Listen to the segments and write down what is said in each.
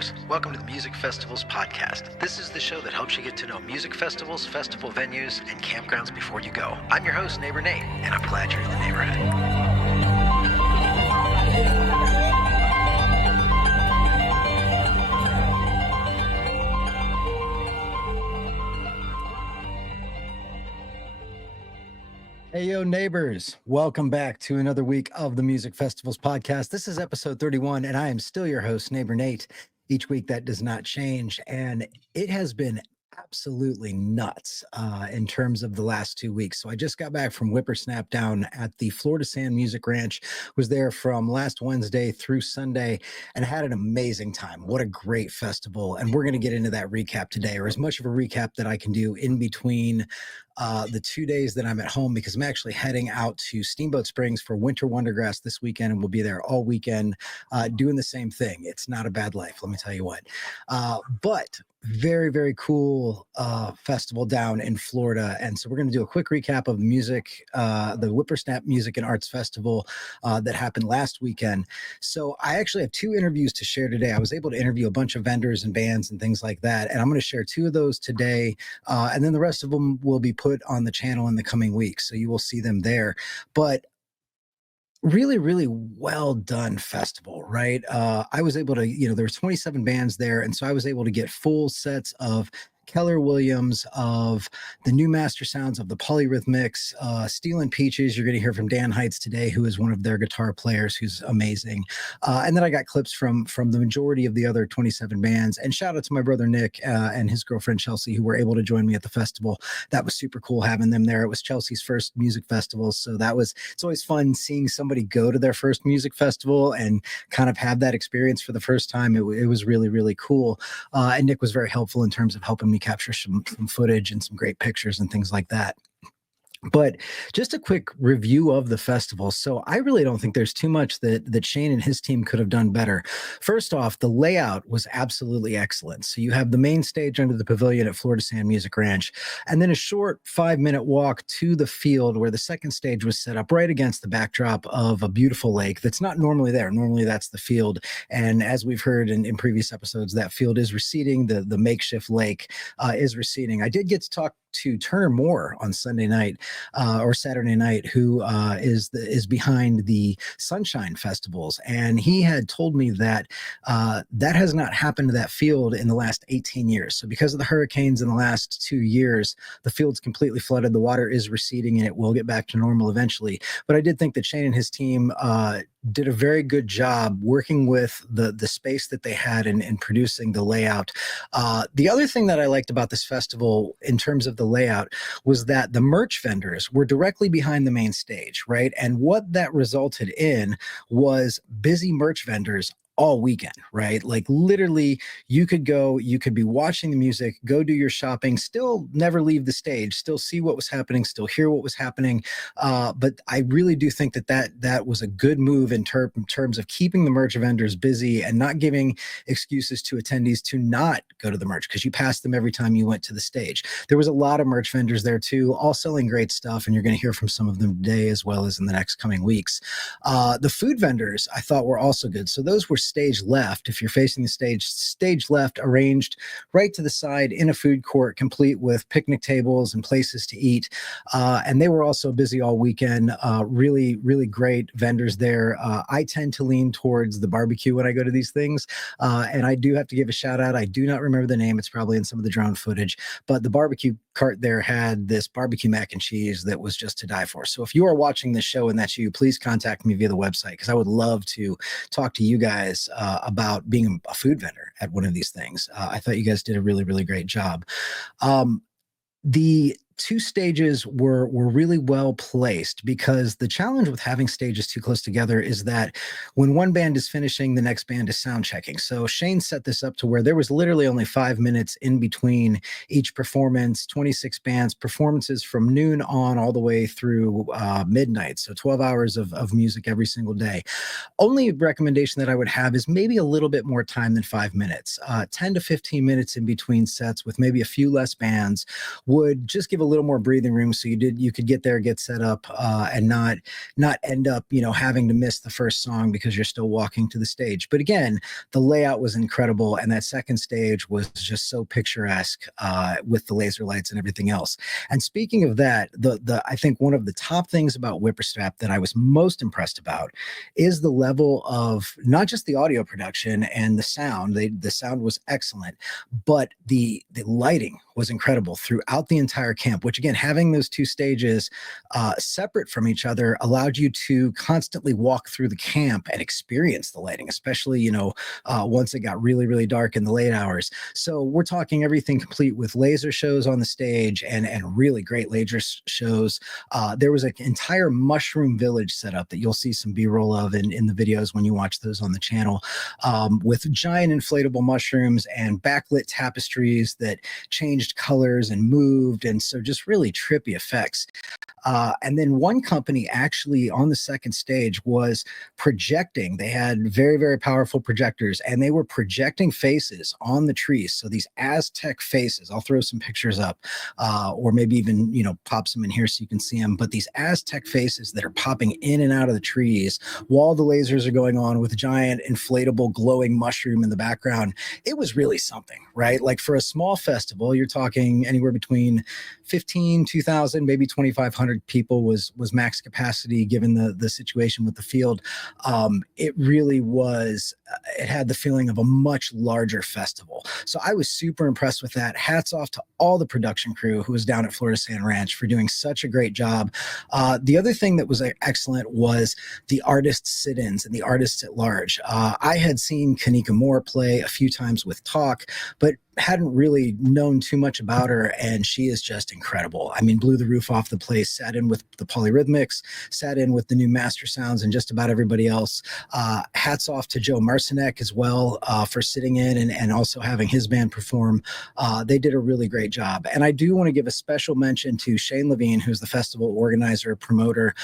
listeners. Welcome to the Music Festivals podcast. This is the show that helps you get to know music festivals, festival venues, and campgrounds before you go. I'm your host, Neighbor Nate, and I'm glad you're in the neighborhood. Hey, yo, neighbors. Welcome back to another week of the Music Festivals podcast. This is episode 31, and I am still your host, Neighbor Nate. Each week, that does not change, and it has been absolutely nuts in terms of the last 2 weeks. So I just got back from Whippersnap down at the Florida Sand Music Ranch, was there from last Wednesday through Sunday, and had an amazing time. What a great festival. And we're going to get into that recap today, or as much of a recap that I can do in between the 2 days that I'm at home, because I'm actually heading out to Steamboat Springs for Winter Wondergrass this weekend, and we'll be there all weekend doing the same thing. It's not a bad life, let me tell you what. But very, very cool festival down in Florida. And so we're going to do a quick recap of the music, the Whippersnap Music and Arts Festival that happened last weekend. So I actually have 2 interviews to share today. I was able to interview a bunch of vendors and bands and things like that. And I'm going to share 2 of those today. And then the rest of them will be put on the channel in the coming weeks. So you will see them there. But really, really well done festival, right? I was able to, there was 27 bands there. And so I was able to get full sets of Keller Williams, of the new Mastersounds, of the Polyrhythmics, Steelin Peaches. You're going to hear from Daniel Heitz today, who is one of their guitar players, who's amazing. And then I got clips from the majority of the other 27 bands. And shout out to my brother Nick and his girlfriend Chelsea, who were able to join me at the festival. That was super cool having them there. It was Chelsea's first music festival, so it's always fun seeing somebody go to their first music festival and kind of have that experience for the first time. It was really, really cool. And Nick was very helpful in terms of helping me capture some footage and some great pictures and things like that. But just a quick review of the festival. So I really don't think there's too much that Shane and his team could have done better. First off, the layout was absolutely excellent. So you have the main stage under the pavilion at Florida Sand Music Ranch, and then a short 5-minute walk to the field where the second stage was set up right against the backdrop of a beautiful lake that's not normally there. Normally that's the field. And as we've heard in previous episodes, that field is receding. The makeshift lake is receding. I did get to talk to Turner Moore on Sunday night or Saturday night, who is behind the Sunshine Festivals. And he had told me that that has not happened to that field in the last 18 years. So because of the hurricanes in the last 2 years, the field's completely flooded. The water is receding and it will get back to normal eventually. But I did think that Shane and his team did a very good job working with the space that they had in producing the layout. The other thing that I liked about this festival in terms of the layout was that the merch vendors were directly behind the main stage, right? And what that resulted in was busy merch vendors all weekend, right? Like literally you could be watching the music, go do your shopping, still never leave the stage, still see what was happening, still hear what was happening. But I really do think that was a good move in terms of keeping the merch vendors busy and not giving excuses to attendees to not go to the merch, because you passed them every time you went to the stage. There was a lot of merch vendors there too, all selling great stuff. And you're going to hear from some of them today as well as in the next coming weeks. The food vendors I thought were also good. So those were stage left. If you're facing the stage left, arranged right to the side in a food court, complete with picnic tables and places to eat. And they were also busy all weekend. Really, really great vendors there. I tend to lean towards the barbecue when I go to these things. And I do have to give a shout out. I do not remember the name. It's probably in some of the drone footage, but the barbecue cart there had this barbecue mac and cheese that was just to die for. So if you are watching this show and that's you, please contact me via the website, because I would love to talk to you guys about being a food vendor at one of these things. I thought you guys did a really, really great job. The 2 stages were really well placed, because the challenge with having stages too close together is that when one band is finishing, the next band is sound checking. So Shane set this up to where there was literally only 5 minutes in between each performance, 26 bands, performances from noon on all the way through midnight. So 12 hours of music every single day. Only recommendation that I would have is maybe a little bit more time than 5 minutes, 10 to 15 minutes in between sets with maybe a few less bands would just give a little more breathing room, so you could get there, get set up, and not end up, having to miss the first song because you're still walking to the stage. But again, the layout was incredible, and that second stage was just so picturesque with the laser lights and everything else. And speaking of that, I think one of the top things about Whippersnap that I was most impressed about is the level of not just the audio production and the sound. The sound was excellent, but the lighting was incredible throughout the entire camp, which again, having those two stages separate from each other allowed you to constantly walk through the camp and experience the lighting, especially, once it got really, really dark in the late hours. So we're talking everything complete with laser shows on the stage and really great laser shows. There was an entire mushroom village set up that you'll see some B-roll of in the videos when you watch those on the channel, with giant inflatable mushrooms and backlit tapestries that changed colors and moved. And so just really trippy effects. And then one company actually on the second stage was projecting. They had very, very powerful projectors, and they were projecting faces on the trees. So these Aztec faces, I'll throw some pictures up, or maybe even, pop some in here so you can see them. But these Aztec faces that are popping in and out of the trees while the lasers are going on with a giant inflatable glowing mushroom in the background. It was really something, right? Like for a small festival, you're talking anywhere between 15, 2,000, maybe 2,500 people was max capacity given the situation with the field. It really was, it had the feeling of a much larger festival. So I was super impressed with that. Hats off to all the production crew who was down at Florida Sand Ranch for doing such a great job. The other thing that was excellent was the artists' sit-ins and the artists at large. I had seen Kanika Moore play a few times with Talk, but hadn't really known too much about her, and she is just incredible. I mean, blew the roof off the place, sat in with the Polyrhythmics, sat in with the new Mastersounds and just about everybody else. Hats off to Joe Marcinek as well for sitting in and also having his band perform. They did a really great job. And I do want to give a special mention to Shane Levine, who's the festival organizer, promoter,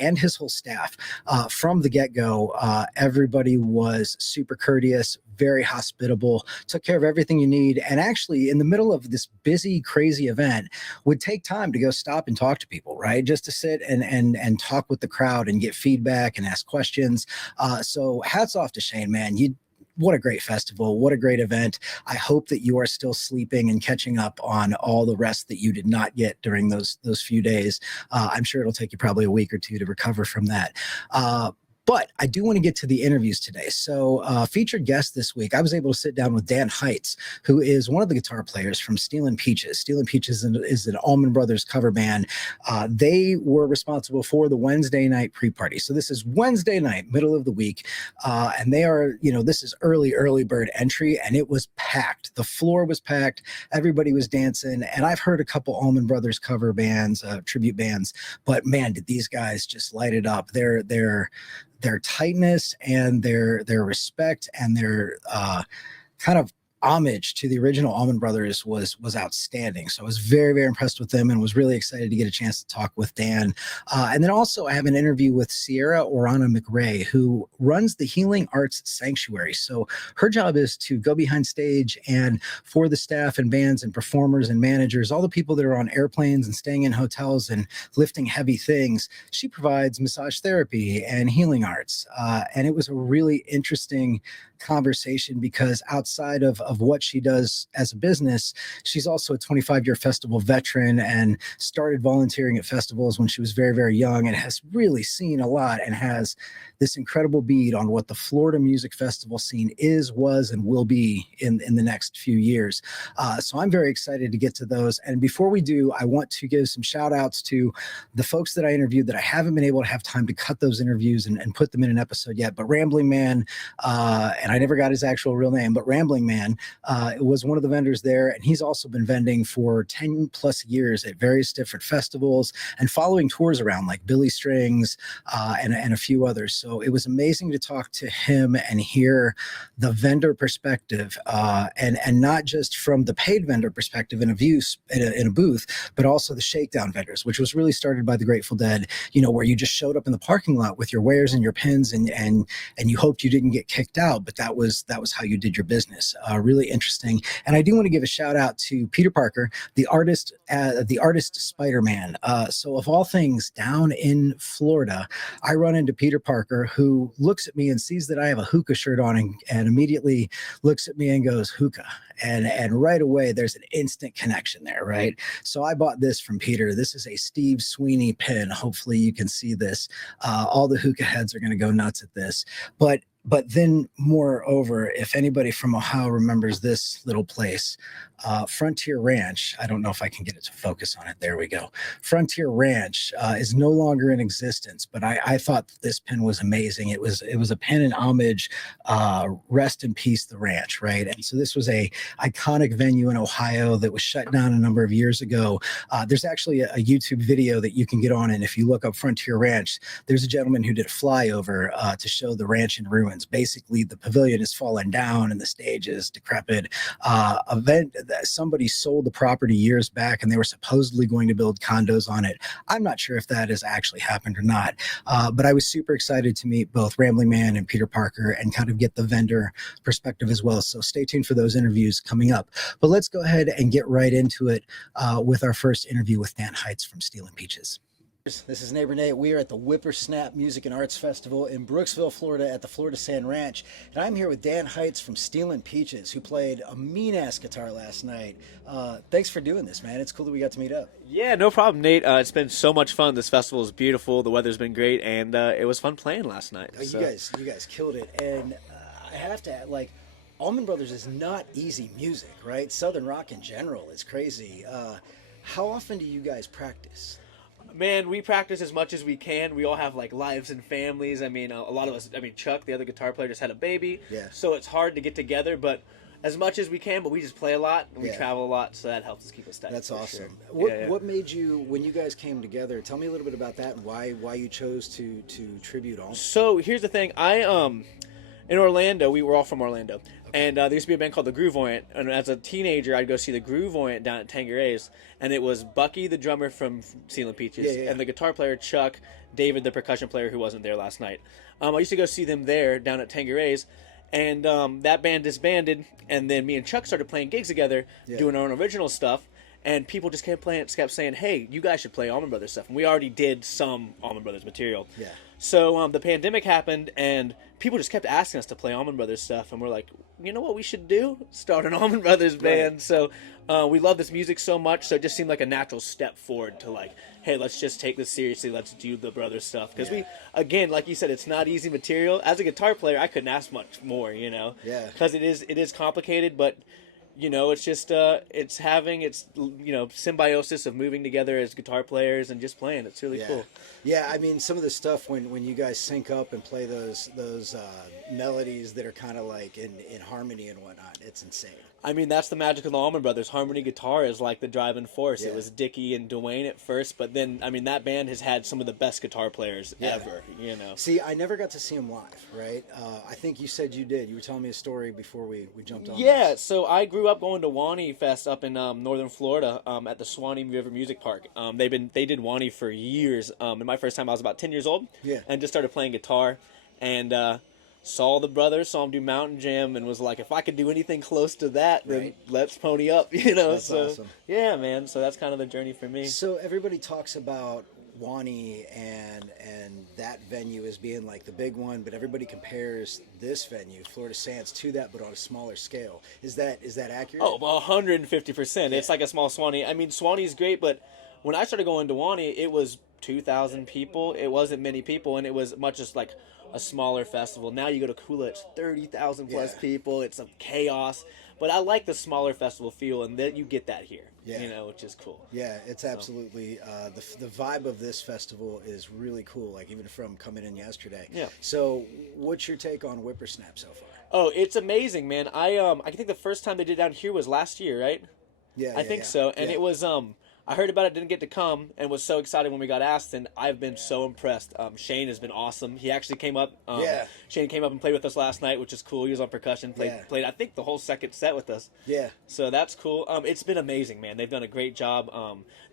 and his whole staff. From the get-go, everybody was super courteous, very hospitable, took care of everything you need, and actually in the middle of this busy, crazy event would take time to go stop and talk to people, right? Just to sit and talk with the crowd and get feedback and ask questions. So hats off to Shane, man. What a great festival. What a great event. I hope that you are still sleeping and catching up on all the rest that you did not get during those few days. I'm sure it'll take you probably a week or two to recover from that. But I do want to get to the interviews today. So featured guest this week, I was able to sit down with Dan Heitz, who is one of the guitar players from Steelin Peaches. Steelin Peaches is an Allman Brothers cover band. They were responsible for the Wednesday night pre-party. So this is Wednesday night, middle of the week. And they are, this is early bird entry, and it was packed. The floor was packed. Everybody was dancing. And I've heard a couple Allman Brothers cover bands, tribute bands, but man, did these guys just light it up. Their tightness and their respect and their kind of homage to the original Allman Brothers was outstanding. So I was very, very impressed with them and was really excited to get a chance to talk with Dan. And then also I have an interview with Sierra Orana McRae, who runs the Healing Arts Sanctuary. So her job is to go behind stage and for the staff and bands and performers and managers, all the people that are on airplanes and staying in hotels and lifting heavy things, she provides massage therapy and healing arts. And it was a really interesting conversation because outside of what she does as a business, she's also a 25-year festival veteran and started volunteering at festivals when she was very, very young and has really seen a lot and has this incredible bead on what the Florida music festival scene is, was, and will be in the next few years. So I'm very excited to get to those. And before we do, I want to give some shout outs to the folks that I interviewed that I haven't been able to have time to cut those interviews and put them in an episode yet. But Rambling Man, and I never got his actual real name, but Rambling Man was one of the vendors there. And he's also been vending for 10 plus years at various different festivals and following tours around like Billy Strings and a few others. So it was amazing to talk to him and hear the vendor perspective and not just from the paid vendor perspective in a booth, but also the shakedown vendors, which was really started by the Grateful Dead, where you just showed up in the parking lot with your wares and your pins and you hoped you didn't get kicked out, but that was how you did your business. really interesting. And I do want to give a shout out to Peter Parker, the artist Spider-Man. So of all things, down in Florida, I run into Peter Parker, who looks at me and sees that I have a hookah shirt on, and immediately looks at me and goes, hookah. And right away, there's an instant connection there, right? So I bought this from Peter. This is a Steve Sweeney pin. Hopefully you can see this. All the hookah heads are going to go nuts at this. But then, moreover, if anybody from Ohio remembers this little place, Frontier Ranch, I don't know if I can get it to focus on it. There we go. Frontier Ranch is no longer in existence, but I thought this pin was amazing. It was a pin in homage, rest in peace, the ranch, right? And so this was a iconic venue in Ohio that was shut down a number of years ago. There's actually a YouTube video that you can get on, and if you look up Frontier Ranch, there's a gentleman who did a flyover to show the ranch in ruins. Basically, the pavilion is fallen down and the stage is decrepit. Somebody sold the property years back, and they were supposedly going to build condos on it. I'm not sure if that has actually happened or not, but I was super excited to meet both Rambling Man and Peter Parker and kind of get the vendor perspective as well. So stay tuned for those interviews coming up. But let's go ahead and get right into it with our first interview with Dan Heitz from Steelin Peaches. This is Neighbor Nate. We are at the Whippersnap Music and Arts Festival in Brooksville, Florida at the Florida Sand Ranch. And I'm here with Dan Heitz from Steelin Peaches, who played a mean-ass guitar last night. Thanks for doing this, man. It's cool that we got to meet up. Yeah, no problem, Nate. It's been so much fun. This festival is beautiful. The weather's been great, and it was fun playing last night. You guys killed it. And I have to add, like, Allman Brothers is not easy music, right? Southern rock in general is crazy. How often do you guys practice? Man, we practice as much as we can. We all have like lives and families. I mean, a lot of us, Chuck, the other guitar player, just had a baby. Yeah. So it's hard to get together, but as much as we can, but we just play a lot and we travel a lot, so that helps us keep us tight. That's awesome. Sure. What made you, when you guys came together, tell me a little bit about that and why you chose to tribute Allman. So here's the thing. In Orlando, we were all from Orlando. Okay. And there used to be a band called the Grooveoyant. And as a teenager, I'd go see the Grooveoyant down at Tanqueray's. And it was Bucky, the drummer from Steelin Peaches, and the guitar player, Chuck, David, the percussion player, who wasn't there last night. I used to go see them there down at Tanqueray's. And that band disbanded. And then me and Chuck started playing gigs together, doing our own original stuff. And people just kept saying, hey, you guys should play Allman Brothers stuff. And we already did some Allman Brothers material. Yeah. So the pandemic happened, and people just kept asking us to play Allman Brothers stuff. And we're like, you know what we should do? Start an Allman Brothers band. Right. So we love this music so much, so it just seemed like a natural step forward to like, hey, let's just take this seriously. Let's do the Brothers stuff. Because we, again, like you said, it's not easy material. As a guitar player, I couldn't ask much more, you know? Yeah. Because it is complicated, but... You know, it's just it's having symbiosis of moving together as guitar players and just playing. It's really cool. Yeah, I mean, some of the stuff when you guys sync up and play those melodies that are kind of like in harmony and whatnot, it's insane. I mean, that's the magic of the Allman Brothers. Harmony guitar is like the driving force. Yeah. It was Dickie and Dwayne at first, but then, I mean, that band has had some of the best guitar players ever, you know. See, I never got to see them live, right? I think you said you did. You were telling me a story before we jumped on. Yeah, so I grew up going to Wani Fest up in northern Florida at the Swanee River Music Park. They did Wani for years. And my first time I was about 10 years old. Yeah. And just started playing guitar. And... saw the brothers, saw them do Mountain Jam, and was like, if I could do anything close to that, then let's pony up, you know? That's awesome. Yeah, man. So that's kind of the journey for me. So everybody talks about Wani and that venue as being like the big one, but everybody compares this venue, Florida Sands, to that, but on a smaller scale. Is that accurate? Oh, 150%. It's like a small Swanee. I mean, Swanee's great, but when I started going to Wani, it was 2,000 people. It wasn't many people, and it was much just like a smaller festival. Now you go to Kula, it's 30,000 plus people. It's a chaos. But I like the smaller festival feel, and that you get that here, you know, which is cool. Yeah, it's absolutely, the vibe of this festival is really cool, like even from coming in yesterday. Yeah. So what's your take on Whippersnap so far? Oh, it's amazing, man. I think the first time they did it down here was last year, right? Yeah, I think so. And it was, I heard about it, didn't get to come, and was so excited when we got asked, and I've been so impressed. Shane has been awesome. He actually came up. Shane came up and played with us last night, which is cool. He was on percussion, played I think the whole second set with us. Yeah. So that's cool. It's been amazing, man. They've done a great job.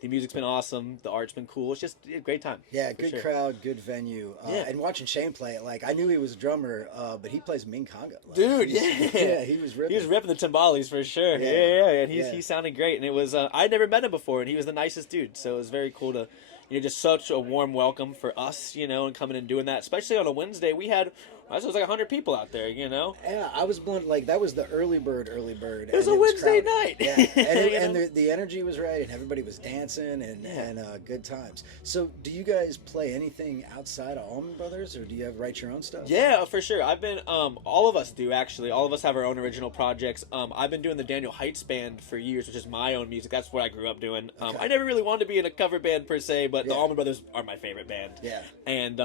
The music's been awesome. The art's been cool. It's just a great time. Yeah, good crowd, good venue. And watching Shane play it, like I knew he was a drummer, but he plays Ming Conga. Like, dude, he was ripping. He was ripping the timbales for sure. Yeah. And he sounded great. And it was I'd never met him before, and he was the nicest dude. So it was very cool to, just such a warm welcome for us, and coming and doing that. Especially on a Wednesday, we had. It was like 100 people out there, Yeah, I was blown. Like that was the early bird. It was a Wednesday night. Yeah, and the energy was right, and everybody was dancing and good times. So, do you guys play anything outside of Allman Brothers, or do you write your own stuff? Yeah, for sure. I've been. All of us do actually. All of us have our own original projects. I've been doing the Daniel Heitz band for years, which is my own music. That's what I grew up doing. I never really wanted to be in a cover band per se, but the Allman Brothers are my favorite band. Yeah, and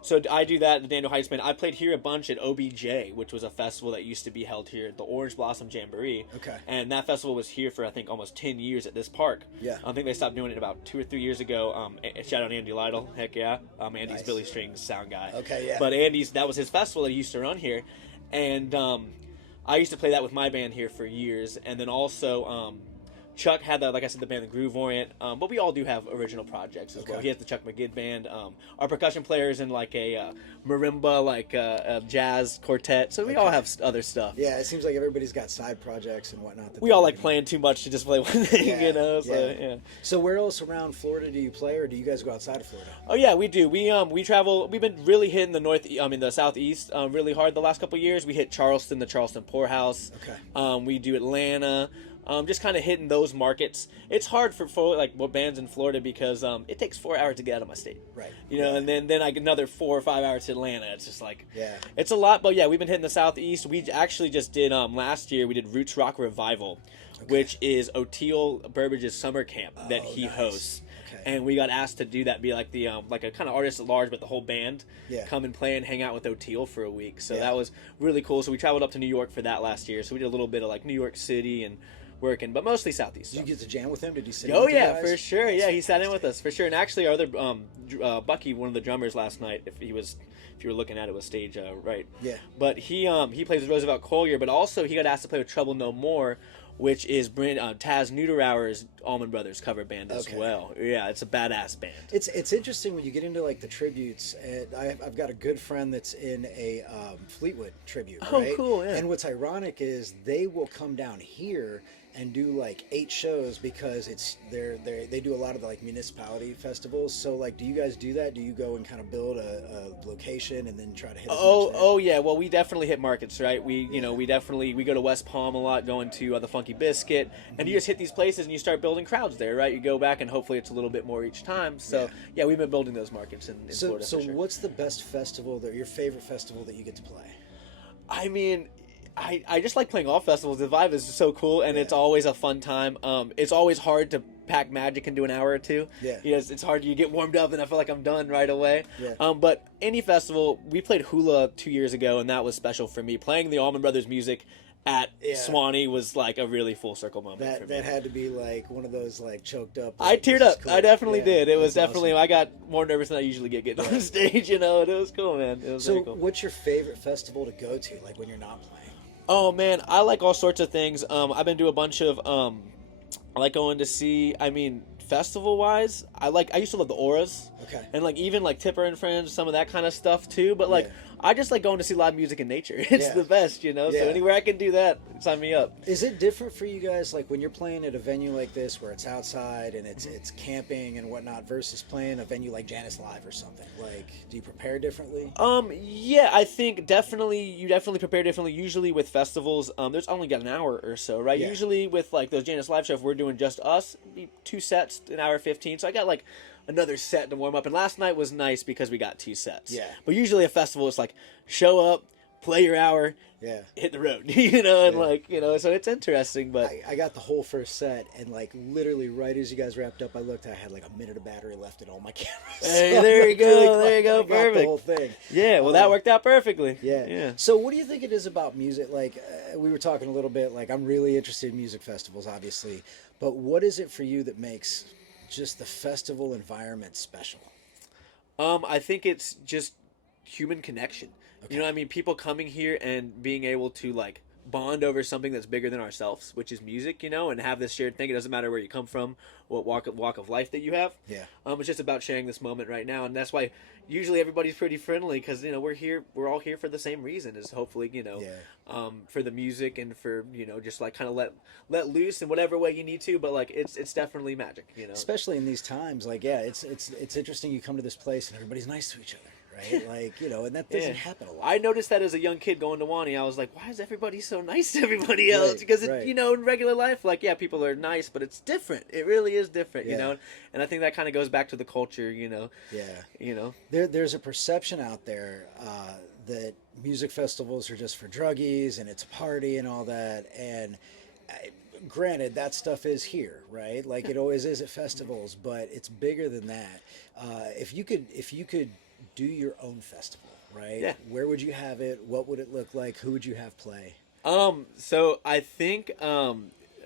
so I do that, the Daniel Heitz Band. I played here a bunch at OBJ, which was a festival that used to be held here at the Orange Blossom Jamboree. Okay. And that festival was here for, I think, almost 10 years at this park. Yeah. I think they stopped doing it about 2 or 3 years ago. Shout out Andy Lytle. Heck yeah. Andy's Nice. Billy Strings sound guy. Okay, yeah. But that was his festival that he used to run here. And I used to play that with my band here for years. And then also... Chuck had that, like I said, the band The Groove Orient, but we all do have original projects as well. He has the Chuck McGidd band. Our percussion player is in like a marimba, like a jazz quartet. So we all have other stuff. Yeah, it seems like everybody's got side projects and whatnot. We all like playing too much to just play one thing, So, So where else around Florida do you play, or do you guys go outside of Florida? Oh yeah, we do. We travel. We've been really hitting the southeast, really hard the last couple of years. We hit Charleston, the Charleston Poorhouse. Okay. We do Atlanta. Just kind of hitting those markets. It's hard for bands in Florida because it takes 4 hours to get out of my state. Right. And then I get another 4 or 5 hours to Atlanta. It's just like it's a lot. But yeah, we've been hitting the southeast. We actually just did last year. We did Roots Rock Revival, which is Oteil Burbage's summer camp that he hosts. Okay. And we got asked to do that, be like the like a kind of artist at large, but the whole band come and play and hang out with Oteil for a week. So that was really cool. So we traveled up to New York for that last year. So we did a little bit of like New York City and working, but mostly southeast. Did you get to jam with him? Did he sit? Oh yeah, for sure. Yeah, he sat in with us for sure. And actually, our other Bucky, one of the drummers last night, if you were looking at it, was stage right. Yeah. But he plays with Roosevelt Collier, but also he got asked to play with Trouble No More, which is Taz Neuterauer's Allman Brothers cover band as well. Yeah, it's a badass band. It's interesting when you get into like the tributes. And I've got a good friend that's in a Fleetwood tribute. Oh, right? cool! Yeah. And what's ironic is they will come down here and do like 8 shows because they do a lot of the like municipality festivals. So like, do you guys do that? Do you go and kind of build a location and then try to hit? Oh yeah. Well, we definitely hit markets, right? We we go to West Palm a lot, going to the Funky Biscuit, and you just hit these places and you start building crowds there, right? You go back and hopefully it's a little bit more each time. So yeah, we've been building those markets in Florida. So for sure. What's the best festival your favorite festival that you get to play? I mean, I just like playing all festivals. The vibe is so cool, and it's always a fun time. It's always hard to pack Magic into an hour or two. Yeah. It's hard. You get warmed up, and I feel like I'm done right away. Yeah. But any festival, we played Hula 2 years ago, and that was special for me. Playing the Allman Brothers music at Swanee was like a really full circle moment for me. That had to be like one of those like choked up. I teared up. Cool. I definitely did. It was definitely. Awesome. I got more nervous than I usually get getting on stage. And it was cool, man. It was so very cool. What's your favorite festival to go to, like when you're not playing? Oh man, I like all sorts of things. I've been to a bunch of. I like going to see. I mean, festival wise, I used to love the Auras. Okay. And like even like Tipper and Friends, some of that kind of stuff too. But like I just like going to see live music in nature. It's the best, So anywhere I can do that, sign me up. Is it different for you guys, like when you're playing at a venue like this, where it's outside and it's camping and whatnot, versus playing a venue like Janice Live or something? Like, do you prepare differently? Yeah, I think you definitely prepare differently. Usually with festivals, there's only got an hour or so, right? Yeah. Usually with like those Janice Live shows, we're doing just us, 2 sets, an hour 15. So I got like another set to warm up, and last night was nice because we got 2 sets. Yeah. But usually a festival is like show up, play your hour, hit the road, so it's interesting. But I got the whole first set, and like literally right as you guys wrapped up, I looked, I had like a minute of battery left in all my cameras. Hey, so there you go, I perfect. got the whole thing. Yeah, well, that worked out perfectly. Yeah. So what do you think it is about music? Like we were talking a little bit, like I'm really interested in music festivals, obviously. But what is it for you that makes just the festival environment special? I think it's just human connection. Okay. You know what I mean? People coming here and being able to like bond over something that's bigger than ourselves, which is music, you know, and have this shared thing. It doesn't matter where you come from, what walk of life that you have. Yeah. It's just about sharing this moment right now, and that's why usually everybody's pretty friendly because you know we're all here for the same reason, is hopefully for the music and for just like kind of let loose in whatever way you need to, but like it's definitely magic, you know. Especially in these times, like it's interesting. You come to this place and everybody's nice to each other. Right? Like, and that doesn't happen a lot. I noticed that as a young kid going to Wani. I was like, why is everybody so nice to everybody else? Right, because, right. in regular life, like, yeah, people are nice, but it's different. It really is different, Yeah. And I think that kind of goes back to the culture, Yeah. There's a perception out there that music festivals are just for druggies and it's a party and all that. And granted, that stuff is here, right? Like it always is at festivals, but it's bigger than that. If you could do your own festival, right? Yeah. Where would you have it? What would it look like? Who would you have play? So I think,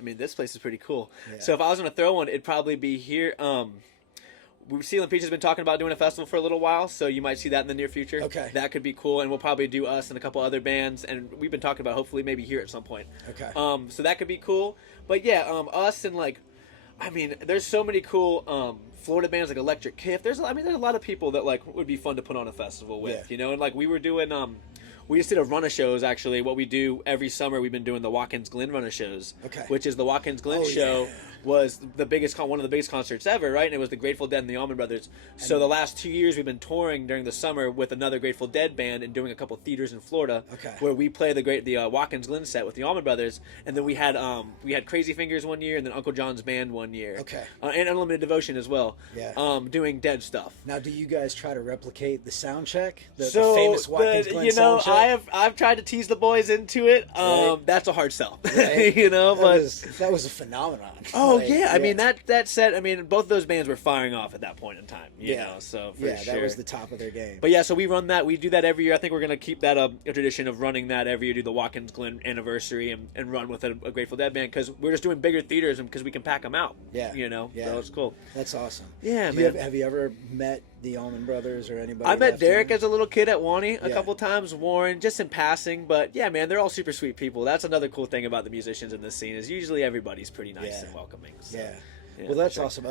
this place is pretty cool. Yeah. So if I was going to throw one, it'd probably be here. Steelin Peaches has been talking about doing a festival for a little while, so you might see that in the near future. Okay. That could be cool, and we'll probably do us and a couple other bands, and we've been talking about hopefully maybe here at some point. Okay. So that could be cool. But yeah, us and like, there's so many cool Florida bands like Electric Kiff. There's a lot of people that like would be fun to put on a festival with, and like we were doing we just did a run of shows actually. What we do every summer, we've been doing the Watkins Glen run of shows. Okay. Which is the Watkins Glen show. Yeah. Was the biggest one of the biggest concerts ever, right? And it was the Grateful Dead and the Allman Brothers. So the last 2 years we've been touring during the summer with another Grateful Dead band and doing a couple theaters in Florida, okay, where we play the Watkins Glen set with the Allman Brothers, and then we had Crazy Fingers one year, and then Uncle John's Band one year, okay, and Unlimited Devotion as well, doing Dead stuff. Now, do you guys try to replicate the sound check, the famous Watkins Glen sound check? I've tried to tease the boys into it. Right. That's a hard sell, right. That was a phenomenon. Oh I mean that said, both of those bands were firing off at that point in time. You know, so for sure. That was the top of their game. But yeah, so we run that. We do that every year. I think we're gonna keep that a tradition of running that every year. Do the Watkins Glen anniversary and run with a Grateful Dead band because we're just doing bigger theaters and because we can pack them out. Yeah, so it's cool. That's awesome. Yeah, man. Have you ever met the Allman Brothers or anybody? I met Derek as a little kid at Wani a couple times. Warren, just in passing. But yeah, man, they're all super sweet people. That's another cool thing about the musicians in this scene is usually everybody's pretty nice and welcoming. So. Yeah. Well, that's awesome.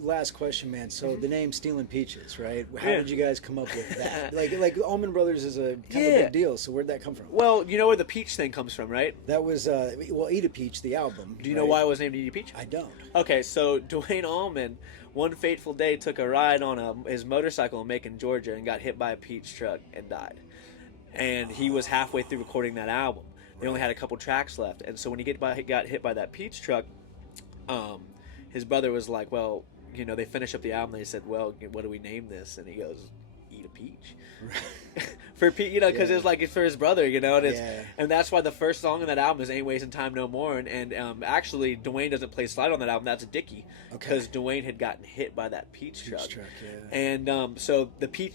Last question, man. So the name Steelin Peaches, right? How did you guys come up with that? like Allman Brothers is a kind of a big deal. So where'd that come from? Well, you know where the peach thing comes from, right? That was Eat a Peach, the album. Do you know why it was named Eat a Peach? I don't. Okay, so Dwayne Allman, one fateful day, took a ride on his motorcycle in Macon, Georgia, and got hit by a peach truck and died. And he was halfway through recording that album. They only had a couple tracks left, and so when he got hit by that peach truck, his brother was like, well, they finished up the album. They said, well, what do we name this? And he goes, Eat a Peach. For Pete, because it's for his brother, and that's why the first song on that album is Ain't Wasting Time No More. And actually, Dwayne doesn't play slide on that album. That's Dickie, because Dwayne had gotten hit by that peach truck. And so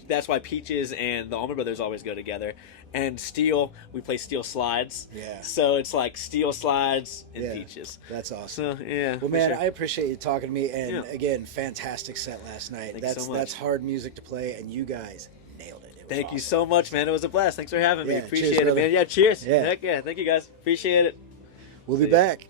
that's why Peaches and the Allman Brothers always go together. And Steel, we play Steel Slides. Yeah. So it's like Steel Slides and Peaches. That's awesome. So, yeah. Well, man, I appreciate you talking to me. And again, fantastic set last night. Thanks so much. That's hard music to play, and you guys nailed it. Thank you so much, man. It was a blast. Thanks for having me. Appreciate cheers, it, man. Yeah, cheers. Yeah. Heck yeah. Thank you, guys. Appreciate it. We'll be back.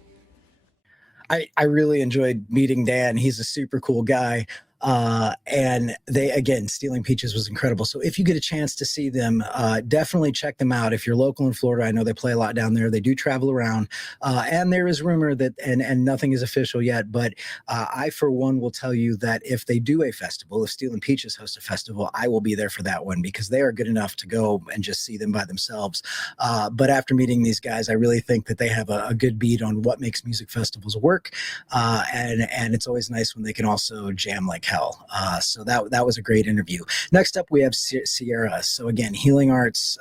I really enjoyed meeting Dan. He's a super cool guy. And Steelin Peaches was incredible. So if you get a chance to see them, definitely check them out. If you're local in Florida, I know they play a lot down there. They do travel around. And there is rumor that, and nothing is official yet, but I, for one, will tell you that if they do a festival, if Steelin Peaches host a festival, I will be there for that one because they are good enough to go and just see them by themselves. But after meeting these guys, I really think that they have a good beat on what makes music festivals work. And it's always nice when they can also jam like hell. So that was a great interview. Next up, we have Sierra. So again, Healing Arts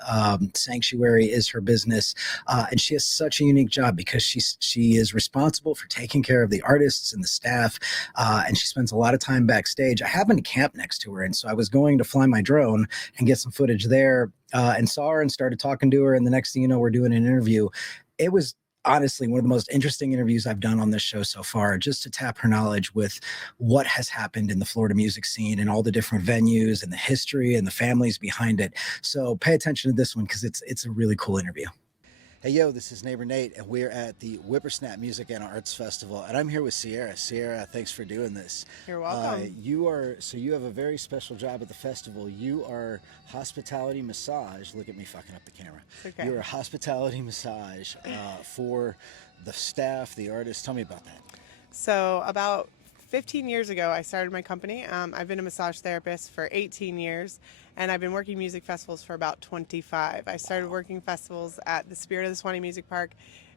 Sanctuary is her business, and she has such a unique job because she is responsible for taking care of the artists and the staff, and she spends a lot of time backstage. I happen to camp next to her, and so I was going to fly my drone and get some footage there, and saw her and started talking to her. And the next thing you know, we're doing an interview. It was honestly one of the most interesting interviews I've done on this show so far, just to tap her knowledge with what has happened in the Florida music scene and all the different venues and the history and the families behind it. So pay attention to this one because it's a really cool interview. Hey, yo, this is Neighbor Nate, and we're at the Whippersnap Music and Arts Festival, and I'm here with Sierra. Sierra, thanks for doing this. You're welcome. You have a very special job at the festival. You are hospitality massage. Look at me fucking up the camera. Okay. You're a hospitality massage for the staff, the artists. Tell me about that. So about 15 years ago, I started my company. I've been a massage therapist for 18 years, and I've been working music festivals for about 25. I started working festivals at the Spirit of the Swanee Music Park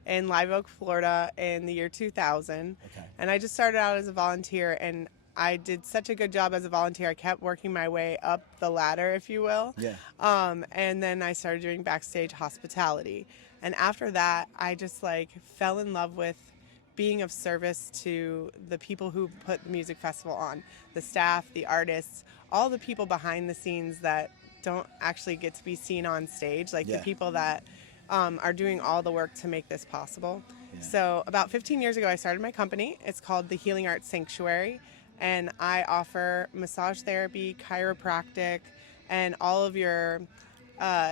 in Live Oak, Florida in the year 2000. Okay. And I just started out as a volunteer, and I did such a good job as a volunteer. I kept working my way up the ladder, if you will. Yeah. And then I started doing backstage hospitality. And after that, I just fell in love with being of service to the people who put the music festival on, the staff, the artists, all the people behind the scenes that don't actually get to be seen on stage, the people that are doing all the work to make this possible. Yeah. So about 15 years ago, I started my company. It's called the Healing Arts Sanctuary, and I offer massage therapy, chiropractic, and all of your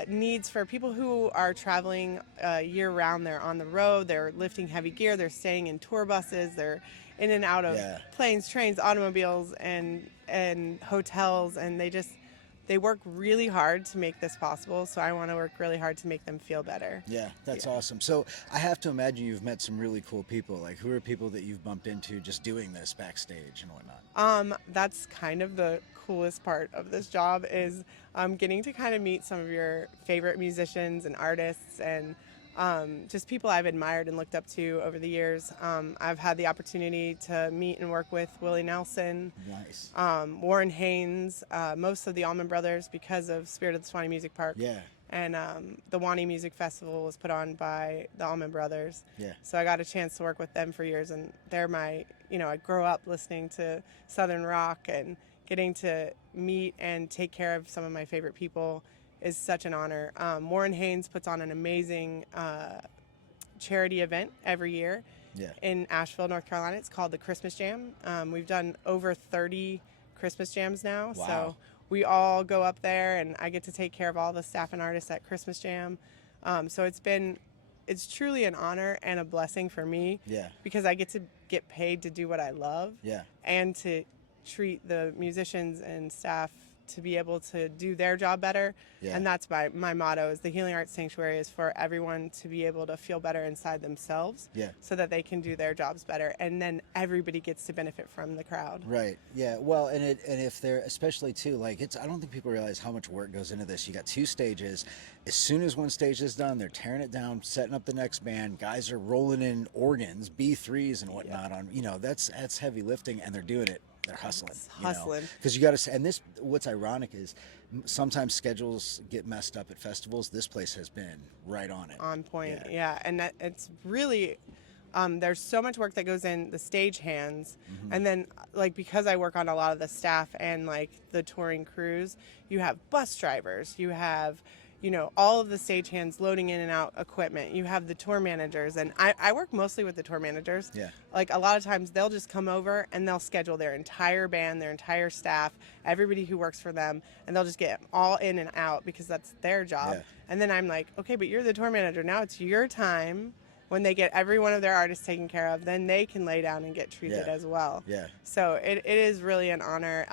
needs for people who are traveling year-round. They're on the road, they're lifting heavy gear, they're staying in tour buses, they're in and out of planes, trains, automobiles, and hotels, and they work really hard to make this possible, so I want to work really hard to make them feel better. Yeah, that's awesome. So I have to imagine you've met some really cool people. Who are people that you've bumped into just doing this backstage and whatnot? That's kind of the coolest part of this job is getting to kind of meet some of your favorite musicians and artists and just people I've admired and looked up to over the years. I've had the opportunity to meet and work with Willie Nelson, nice, Warren Haynes, most of the Allman Brothers because of Spirit of the Swanee Music Park. Yeah. And the Wani Music Festival was put on by the Allman Brothers. Yeah. So I got a chance to work with them for years, and they're my, I grew up listening to Southern rock, and getting to meet and take care of some of my favorite people is such an honor. Warren Haynes puts on an amazing charity event every year in Asheville, North Carolina. It's called the Christmas Jam. We've done over 30 Christmas Jams now. Wow. So we all go up there, and I get to take care of all the staff and artists at Christmas Jam. So it's truly an honor and a blessing for me because I get to get paid to do what I love and to treat the musicians and staff to be able to do their job better. And that's my motto is the Healing Arts Sanctuary is for everyone to be able to feel better inside themselves so that they can do their jobs better, and then everybody gets to benefit from the crowd. Right. Yeah. Well, and if they're especially too, I don't think people realize how much work goes into this. You got two stages. As soon as one stage is done, they're tearing it down, setting up the next band. Guys are rolling in organs, B3s and whatnot on, that's heavy lifting, and they're doing it. They're hustling. Because you got to, and this, what's ironic is sometimes schedules get messed up at festivals. This place has been right on it. On point, and it's really, there's so much work that goes in the stage hands, and then because I work on a lot of the staff and the touring crews, you have bus drivers, you have all of the stagehands loading in and out equipment. You have the tour managers, and I work mostly with the tour managers. Yeah. A lot of times they'll just come over and they'll schedule their entire band, their entire staff, everybody who works for them, and they'll just get all in and out because that's their job. Yeah. And then I'm like, okay, but you're the tour manager. Now it's your time. When they get every one of their artists taken care of, then they can lay down and get treated as well. Yeah. So it is really an honor,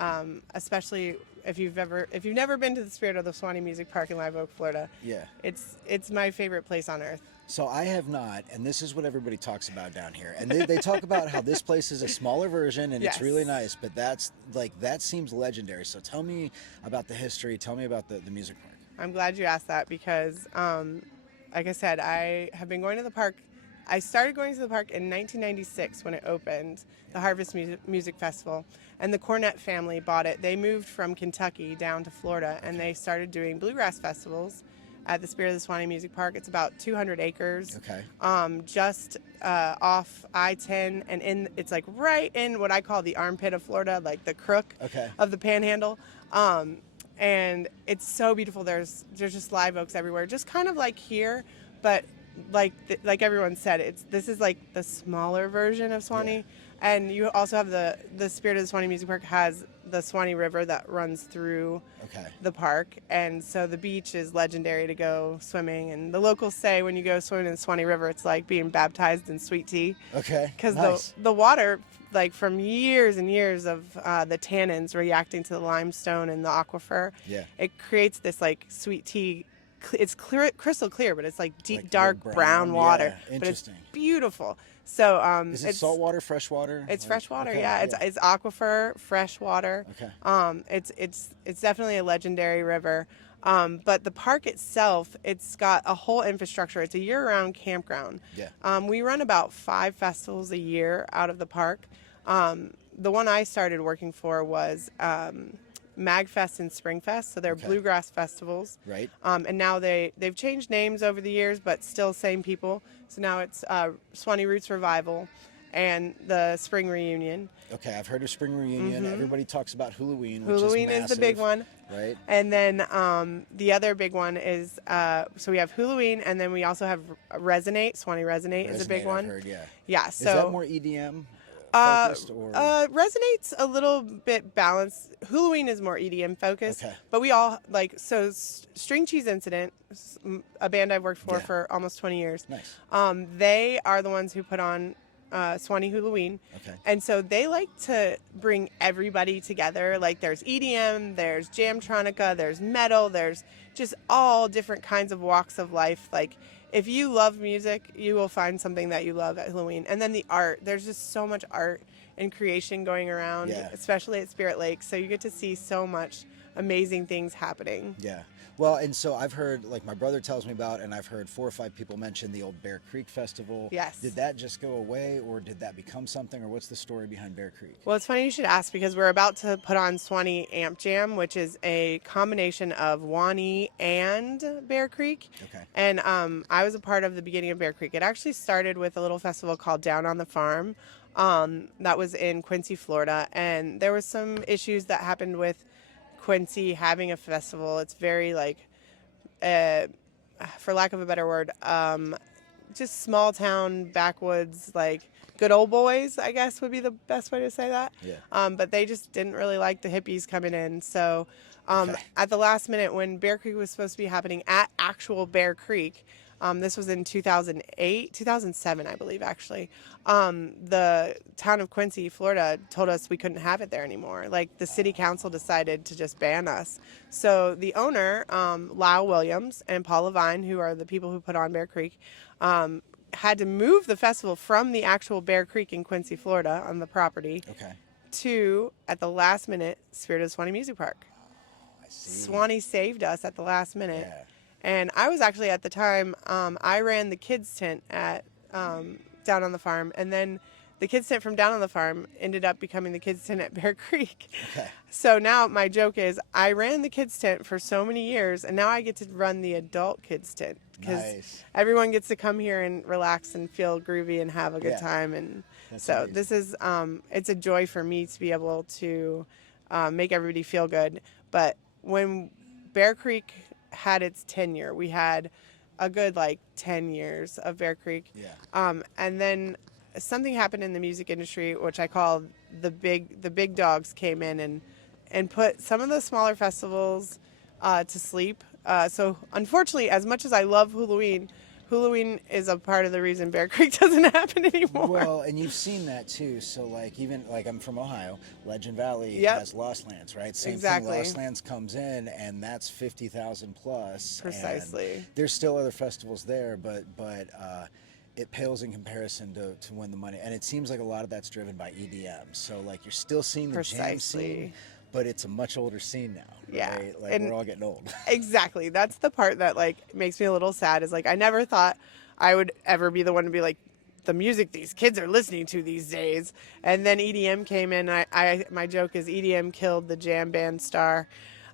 especially if you've never been to the Spirit of the Swanee Music Park in Live Oak, Florida. Yeah. It's my favorite place on earth. So I have not, and this is what everybody talks about down here. And they talk about how this place is a smaller version, and it's really nice, but that seems legendary. So tell me about the history. Tell me about the music park. I'm glad you asked that because, like I said, I have been going to the park. I started going to the park in 1996 when it opened, the Harvest Music Festival, and the Cornett family bought it. They moved from Kentucky down to Florida, and they started doing bluegrass festivals at the Spirit of the Swanee Music Park. It's about 200 acres, just off I-10, and it's right in what I call the armpit of Florida, the crook of the Panhandle. And it's so beautiful. There's just live oaks everywhere, just kind of like here, but like everyone said, this is like the smaller version of Swanee. And you also have the Spirit of the Swanee Music Park has the Swanee River that runs through the park. And so the beach is legendary to go swimming. And the locals say when you go swimming in the Swanee River, it's like being baptized in sweet tea. Okay. Because nice. the water, like from years and years of the tannins reacting to the limestone and the aquifer, it creates this like sweet tea. It's clear, crystal clear, but it's like deep, like dark brown water. Yeah, but it's beautiful. So is it salt water, fresh water? It's fresh water. It's aquifer, fresh water. It's definitely a legendary river. But the park itself, it's got a whole infrastructure. It's a year-round campground. We run about 5 festivals a year out of the park. The one I started working for was Magfest and Springfest, so they're bluegrass festivals. Right. And now they've changed names over the years, but still same people. So now it's Swanee Roots Revival and the Spring Reunion. Okay, I've heard of Spring Reunion. Everybody talks about Halloween, which Halloween is massive. is the big one. Right. And then the other big one is, so we have Halloween, and then we also have Resonate. Swanee Resonate is a big one. I've heard, Yeah, so. Is that more EDM? Focused, or? Resonate's a little bit balanced. Halloween is more EDM focused, but we all String Cheese Incident, a band I've worked for almost 20 years. Nice. They are the ones who put on Swanee Halloween, and so they like to bring everybody together. Like there's EDM, there's Jamtronica, there's metal, there's just all different kinds of walks of life. Like if you love music, you will find something that you love at Halloween. And then the art, there's just so much art and creation going around, especially at Spirit Lake. So you get to see so much amazing things happening. Yeah. Well, and so I've heard, like my brother tells me about, and I've heard 4 or 5 people mention the old Bear Creek Festival. Yes. Did that just go away, or did that become something, or what's the story behind Bear Creek? Well, it's funny you should ask, because we're about to put on Swanee Amp Jam, which is a combination of Wani and Bear Creek. And I was a part of the beginning of Bear Creek. It actually started with a little festival called Down on the Farm. That was in Quincy, Florida. And there were some issues that happened with Quincy having a festival. It's very for lack of a better word, just small town backwoods, like good old boys, I guess would be the best way to say that. But they just didn't really like the hippies coming in. So at the last minute, when Bear Creek was supposed to be happening at actual Bear Creek, this was in 2007, I believe, actually. The town of Quincy, Florida, told us we couldn't have it there anymore. Like, the city council decided to just ban us. So the owner, Lyle Williams and Paul Levine, who are the people who put on Bear Creek, had to move the festival from the actual Bear Creek in Quincy, Florida, on the property, to, at the last minute, Spirit of the Swanee Music Park. I see. Swanee saved us at the last minute. And I was actually, at the time, I ran the kids' tent at Down on the Farm, and then the kids' tent from Down on the Farm ended up becoming the kids' tent at Bear Creek. So now my joke is I ran the kids' tent for so many years, and now I get to run the adult kids' tent, because everyone gets to come here and relax and feel groovy and have a good time. And so this is it's a joy for me to be able to make everybody feel good. But when Bear Creek had its tenure, we had a good 10 years of Bear Creek, and then something happened in the music industry, which I call the big dogs came in and put some of the smaller festivals to sleep. So unfortunately, as much as I love Halloween is a part of the reason Bear Creek doesn't happen anymore. Well, and you've seen that too. So even I'm from Ohio, Legend Valley has Lost Lands, right? Same thing. Lost Lands comes in, and that's 50,000 plus. Precisely. And there's still other festivals there, but it pales in comparison to when the money. And it seems like a lot of that's driven by EDM. So you're still seeing the jam scene, but it's a much older scene now. Right? And we're all getting old. Exactly. That's the part that makes me a little sad, is I never thought I would ever be the one to be the music these kids are listening to these days. And then EDM came in. My joke is EDM killed the jam band star.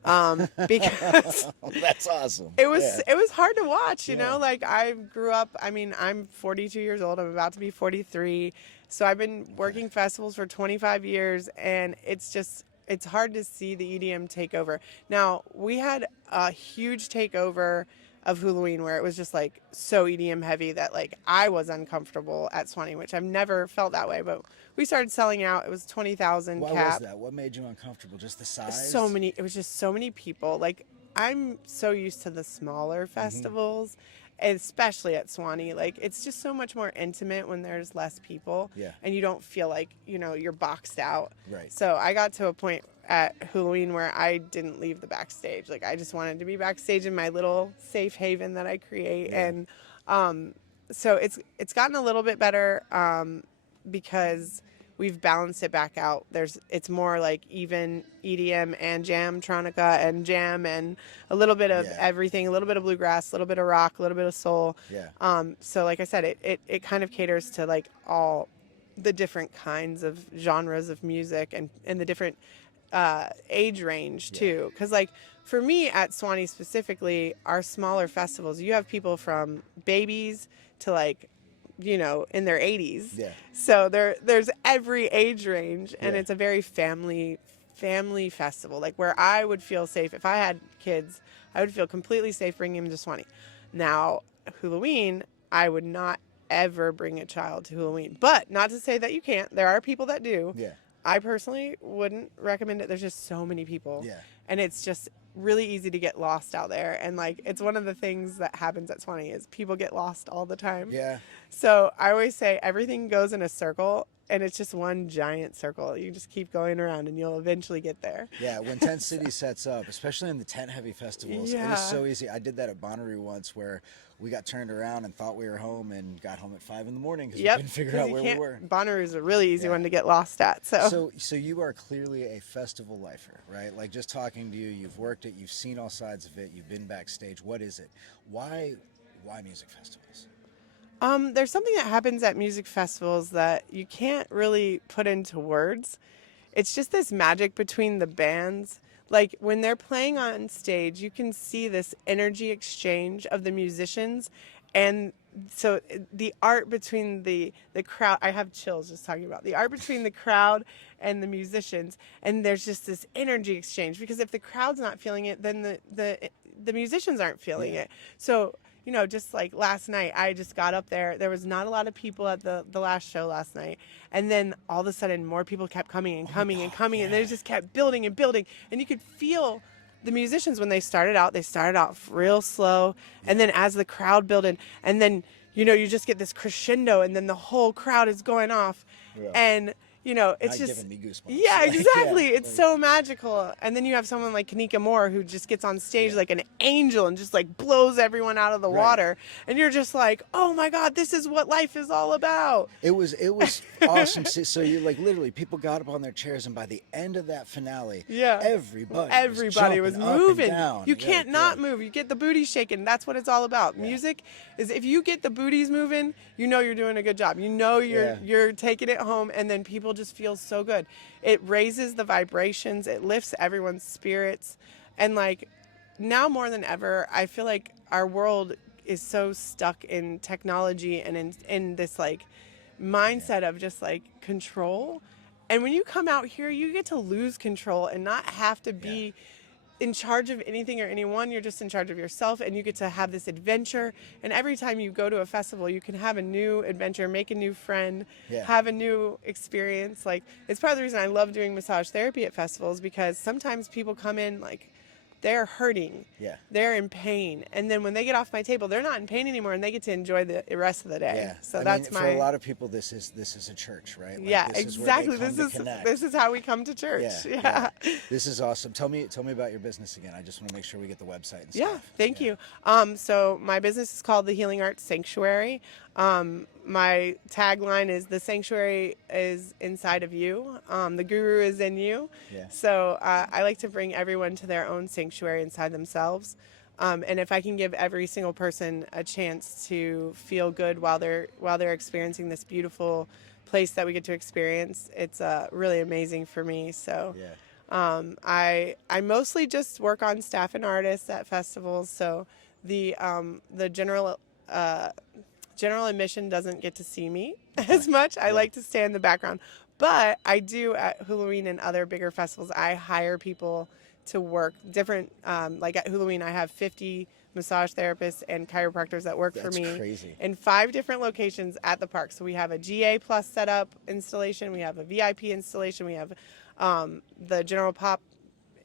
Because that's awesome. It was hard to watch, you know, I grew up, I'm 42 years old. I'm about to be 43. So I've been working festivals for 25 years, and it's hard to see the EDM take over. Now, we had a huge takeover of Halloween, where it was just like so EDM heavy that like I was uncomfortable at Swanee, which I've never felt that way. But we started selling out. It was 20,000 Why cap. was that? What made you uncomfortable? Just the size? So many. It was just so many people. Like I'm so used to the smaller festivals, especially at Swanee. Like it's just so much more intimate when there's less people. Yeah. And you don't feel like, you know, you're boxed out. Right. So I got to a point at Halloween where I didn't leave the backstage. Like I just wanted to be backstage in my little safe haven that I create. Yeah. And so it's gotten a little bit better because we've balanced it back out. It's more like even EDM and jamtronica and jam and a little bit of everything, a little bit of bluegrass, a little bit of rock, a little bit of soul. Yeah. So like I said, it kind of caters to like all the different kinds of genres of music and the different age range too. Because like for me at Swanee specifically, our smaller festivals, you have people from babies to like, you know, in their 80s. Yeah. So there's every age range, and Yeah. it's a very family festival. Like where I would feel safe if I had kids, I would feel completely safe bringing them to Swanee. Now Halloween, I would not ever bring a child to Halloween, but not to say that you can't. There are people that do. Yeah. I personally wouldn't recommend it. There's just so many people. Yeah. And it's just really easy to get lost out there. And like, it's one of the things that happens at Swanee is people get lost all the time. Yeah. So I always say everything goes in a circle, and it's just one giant circle. You just keep going around and you'll eventually get there. Yeah, when Tent City sets up, especially in the tent-heavy festivals, it Yeah. is so easy. I did that at Bonnaroo once where we got turned around and thought we were home and got home at 5 in the morning because we couldn't figure out where we were. Bonnaroo is a really easy one to get lost at. So you are clearly a festival lifer, right? Like just talking to you, you've worked it, you've seen all sides of it, you've been backstage. What is it? Why music festivals? There's something that happens at music festivals that you can't really put into words. It's just this magic between the bands. Like when they're playing on stage, you can see this energy exchange of the musicians, and so the art between the crowd, I have chills just talking about the art between the crowd and the musicians, and there's just this energy exchange, because if the crowd's not feeling it, then the musicians aren't feeling it. So, you know, just like last night, I just got up there was not a lot of people at the last show last night, and then all of a sudden more people kept coming and coming and coming, and they just kept building and building, and you could feel the musicians when they started out real slow, and then as the crowd built in, and then, you know, you just get this crescendo, and then the whole crowd is going off, and you know, it's just giving me goosebumps. yeah, exactly. Yeah, it's so magical. And then you have someone like Kanika Moore who just gets on stage like an angel and just like blows everyone out of the water, and you're just like, oh my God, this is what life is all about. It was awesome. So you like literally people got up on their chairs, and by the end of that finale, everybody was jumping up moving. and down. You can't not move. You get the booty shaking. That's what it's all about. Music is, if you get the booties moving, you know you're doing a good job. You know you're taking it home, and then people just feel so good. It raises the vibrations. It lifts everyone's spirits. And like now more than ever, I feel like our world is so stuck in technology and in this like mindset of just like control. And when you come out here, you get to lose control and not have to be in charge of anything or anyone. You're just in charge of yourself, and you get to have this adventure. And every time you go to a festival, you can have a new adventure, make a new friend, have a new experience. Like, it's part of the reason I love doing massage therapy at festivals, because sometimes people come in like they're hurting, they're in pain, and then when they get off my table, they're not in pain anymore, and they get to enjoy the rest of the day. So I that's mean, for a lot of people, this is a church, right? Like, exactly. This is how we come to church. This is awesome. Tell me about your business again. I just want to make sure we get the website and stuff. Yeah, thank you. So my business is called the Healing Arts Sanctuary. My tagline is, the sanctuary is inside of you. The guru is in you. So I like to bring everyone to their own sanctuary inside themselves. And if I can give every single person a chance to feel good while they're experiencing this beautiful place that we get to experience, it's really amazing for me. So I mostly just work on staff and artists at festivals. So the general admission doesn't get to see me as much. I like to stay in the background, but I do at Halloween and other bigger festivals. I hire people to work. Different, like at Halloween, I have 50 massage therapists and chiropractors that work for me crazy. in 5 different locations at the park. So we have a GA plus setup installation, we have a VIP installation, we have the general pop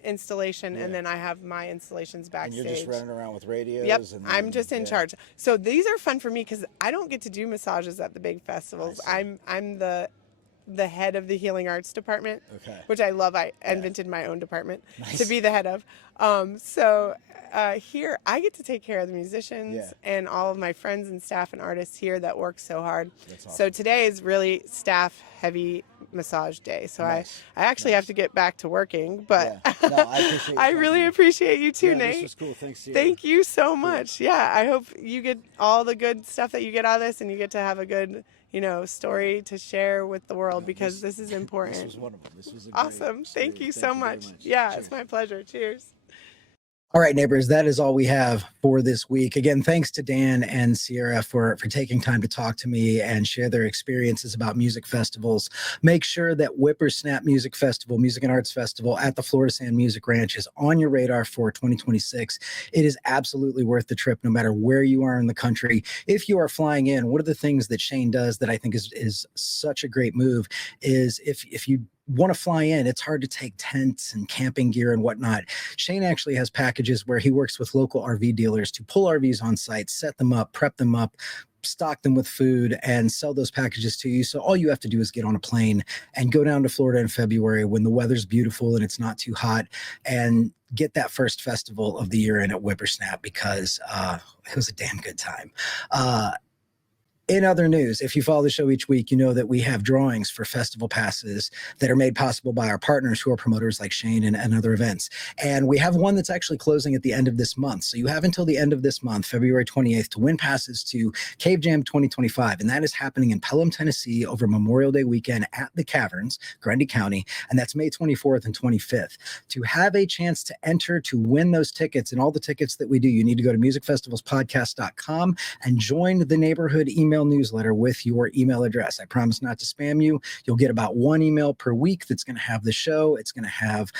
installation, and then I have my installations backstage. And you're just running around with radios. Yep, And I'm just in charge. So these are fun for me because I don't get to do massages at the big festivals. I'm the head of the healing arts department, which I love. I invented my own department to be the head of. So here I get to take care of the musicians and all of my friends and staff and artists here that work so hard. Awesome. So today is really staff heavy massage day. So I actually have to get back to working, but no, I appreciate I really appreciate you too, Nate. This was cool. Thanks to you. Thank you so much. Yeah, I hope you get all the good stuff that you get out of this, and you get to have a good, story to share with the world, because this is important. This was one of them. This was awesome. Thank you so much. Yeah, cheers. It's my pleasure. Cheers. All right, neighbors, that is all we have for this week. Again, thanks to Dan and Sierra for taking time to talk to me and share their experiences about music festivals. Make sure that Whippersnap Music Festival, Music and Arts Festival at the Florida Sand Music Ranch is on your radar for 2026. It is absolutely worth the trip, no matter where you are in the country. If you are flying in, one of the things that Shane does that I think is such a great move is if you want to fly in, it's hard to take tents and camping gear and whatnot. Shane actually has packages where he works with local RV dealers to pull RVs on site, set them up, prep them up, stock them with food, and sell those packages to you. So all you have to do is get on a plane and go down to Florida in February when the weather's beautiful and it's not too hot, and get that first festival of the year in at Whippersnap, because it was a damn good time. In other news, if you follow the show each week, you know that we have drawings for festival passes that are made possible by our partners who are promoters like Shane and other events. And we have one that's actually closing at the end of this month. So you have until the end of this month, February 28th, to win passes to Cave Jam 2025. And that is happening in Pelham, Tennessee over Memorial Day weekend at the Caverns, Grundy County. And that's May 24th and 25th. To have a chance to enter to win those tickets and all the tickets that we do, you need to go to musicfestivalspodcast.com and join the neighborhood email newsletter with your email address. I promise not to spam you. You'll get about 1 email per week that's going to have the show. It's going to have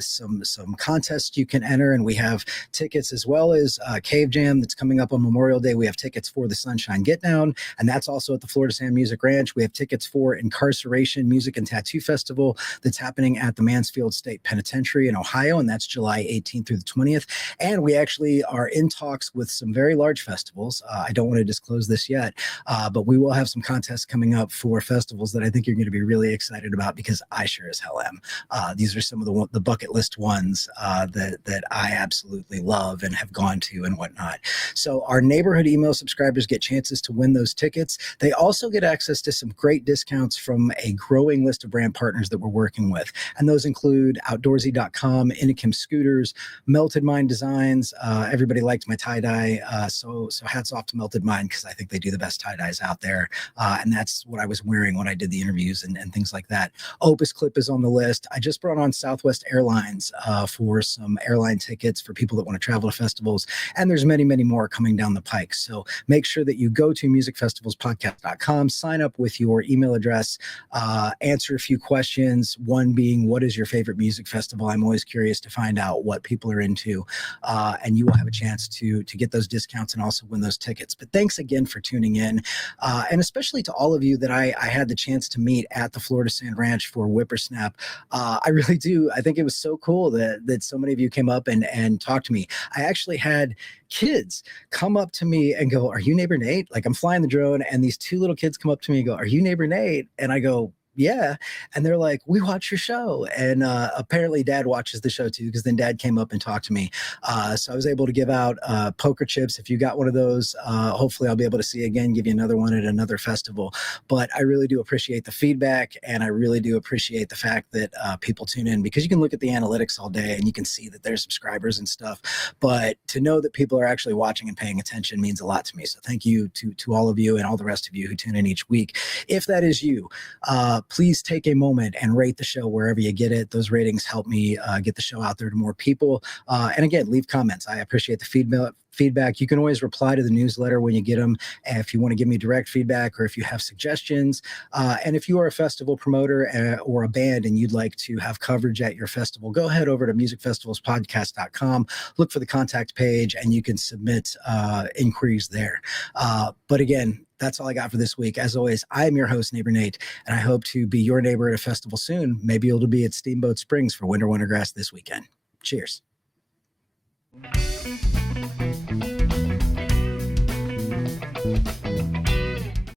some contests you can enter, and we have tickets as well as Cave Jam that's coming up on Memorial Day. We have tickets for the Sunshine Get Down, and that's also at the Florida Sand Music Ranch. We have tickets for Incarceration Music and Tattoo Festival that's happening at the Mansfield State Penitentiary in Ohio, and that's July 18th through the 20th. And we actually are in talks with some very large festivals. I don't want to disclose this yet, but we will have some contests coming up for festivals that I think you're going to be really excited about, because I sure as hell am. These are some of the bucket list ones that I absolutely love and have gone to and whatnot. So our neighborhood email subscribers get chances to win those tickets. They also get access to some great discounts from a growing list of brand partners that we're working with. And those include Outdoorsy.com, Inikim Scooters, Melted Mind Designs. Everybody liked my tie-dye. So hats off to Melted Mind, because I think they do the best tie-dyes out there. And that's what I was wearing when I did the interviews and things like that. Opus Clip is on the list. I just brought on Southwest Airlines for some airline tickets for people that want to travel to festivals. And there's many, many more coming down the pike. So make sure that you go to musicfestivalspodcast.com, sign up with your email address, answer a few questions. One being, what is your favorite music festival? I'm always curious to find out what people are into. And you will have a chance to get those discounts and also win those tickets. But thanks again for tuning in. And especially to all of you that I had the chance to meet at the Florida Sand Ranch for Whippersnap. I really do. I think it was so cool that so many of you came up and talked to me. I actually had kids come up to me and go, "Are you neighbor Nate?" Like, I'm flying the drone, and these 2 little kids come up to me and go, "Are you neighbor Nate?" And I go, "Yeah." And they're like, "We watch your show." And apparently dad watches the show too, because then dad came up and talked to me. So I was able to give out poker chips. If you got one of those, hopefully I'll be able to see you again, give you another one at another festival. But I really do appreciate the feedback, and I really do appreciate the fact that people tune in, because you can look at the analytics all day and you can see that there's subscribers and stuff. But to know that people are actually watching and paying attention means a lot to me. So thank you to all of you and all the rest of you who tune in each week. If that is you, please take a moment and rate the show wherever you get it. Those ratings help me get the show out there to more people. And again, leave comments. I appreciate the feedback. You can always reply to the newsletter when you get them. And if you want to give me direct feedback or if you have suggestions, and if you are a festival promoter or a band and you'd like to have coverage at your festival, go ahead over to musicfestivalspodcast.com, look for the contact page, and you can submit inquiries there. But again, that's all I got for this week. As always, I am your host, Neighbor Nate, and I hope to be your neighbor at a festival soon. Maybe it'll be at Steamboat Springs for Winter Wondergrass this weekend. Cheers. Thank you.